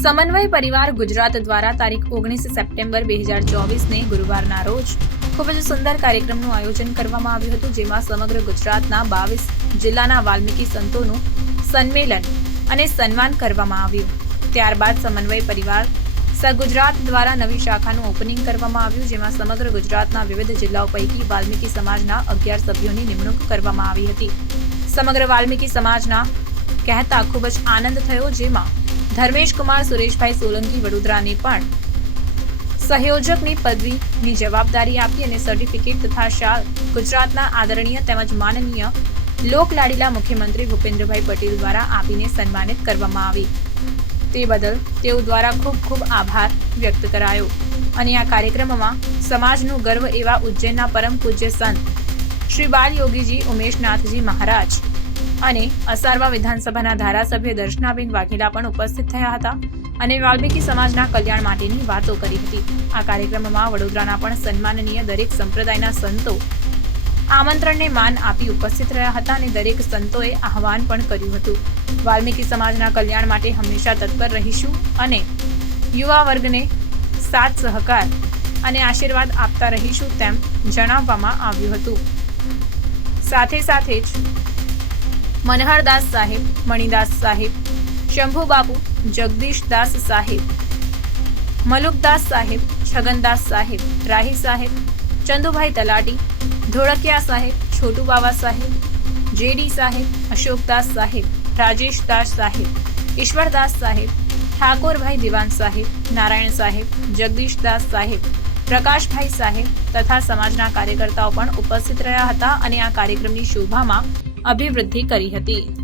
સમન્વય પરિવાર ગુજરાત દ્વારા તારીખ 19 સપ્ટેમ્બર 2024ને ગુરુવારના રોજ ખૂબ જ સુંદર કાર્યક્રમનું આયોજન કરવામાં આવ્યું હતું, જેમાં સમગ્ર ગુજરાતના 22 જિલ્લાના વાલ્મીકી સંતોનું સંમેલન અને સન્માન કરવામાં આવ્યું. ત્યારબાદ સમન્વય પરિવાર ગુજરાત દ્વારા નવી શાખાનું ઓપનિંગ કરવામાં આવ્યું, જેમાં સમગ્ર ગુજરાતના વિવિધ જિલ્લાઓ પૈકી વાલ્મીકી સમાજના 11 સભ્યોની નિમણૂક કરવામાં આવી હતી. સમગ્ર વાલ્મીકી સમાજના કહેતા ખૂબ જ આનંદ થયો, જેમાં ધર્મેશ કુમાર સુરેશભાઈ સોલંકી વડોદરાને પણ સહયોજકની પદવીની જવાબદારી આપી અને સર્ટિફિકેટ તથા શાલ ગુજરાતના આદરણીય તેમજ માનનીય લોકલાડીલા મુખ્યમંત્રી ભૂપેન્દ્રભાઈ પટેલ દ્વારા આપીને સન્માનિત કરવામાં આવી. તે બદલ તેઓ દ્વારા ખૂબ ખૂબ આભાર વ્યક્ત કરાયો. અને આ કાર્યક્રમમાં સમાજનું ગર્વ એવા ઉજ્જૈનના પરમ પૂજ્ય સંત શ્રી બાલ યોગીજી ઉમેશનાથજી મહારાજ અને અસારવા વિધાનસભાના ધારાસભ્ય દર્શનાબેન વાઘેલા પણ ઉપસ્થિત થયા હતા અને વાલ્મીકી સમાજના કલ્યાણ માટેની વાતો કરી હતી. આ કાર્યક્રમમાં વડોદરાના પણ સન્માનનીય દરેક સંપ્રદાયના સંતો આમંત્રણને માન આપી ઉપસ્થિત રહ્યા હતા અને દરેક સંતોએ આહવાન પણ કર્યું હતું. વાલ્મીકી સમાજના કલ્યાણ માટે હંમેશા તત્પર રહીશું અને યુવા વર્ગને સાથ સહકાર અને આશીર્વાદ આપતા રહીશું તેમ જણાવવામાં આવ્યું હતું. સાથે સાથે જ મનહરદાસ સાહેબ, મણિદાસ સાહેબ, શંભુ બાપુ, જગદીશદાસ સાહેબ, મલુકદાસ સાહેબ, છગનદાસ સાહેબ, રાહી સાહેબ, ચંદુભાઈ તલાટી, ધોળકિયા સાહેબ, છોટુ બાવા સાહેબ, જેડી સાહેબ, અશોકદાસ સાહેબ, રાજેશદાસ સાહેબ, ઈશ્વરદાસ સાહેબ, ઠાકોરભાઈ દિવાન સાહેબ, નારાયણ સાહેબ, જગદીશદાસ સાહેબ, પ્રકાશભાઈ સાહેબ તથા સમાજના કાર્યકર્તાઓ પણ ઉપસ્થિત રહ્યા હતા અને આ કાર્યક્રમની શોભામાં અભિવૃદ્ધિ કરી હતી.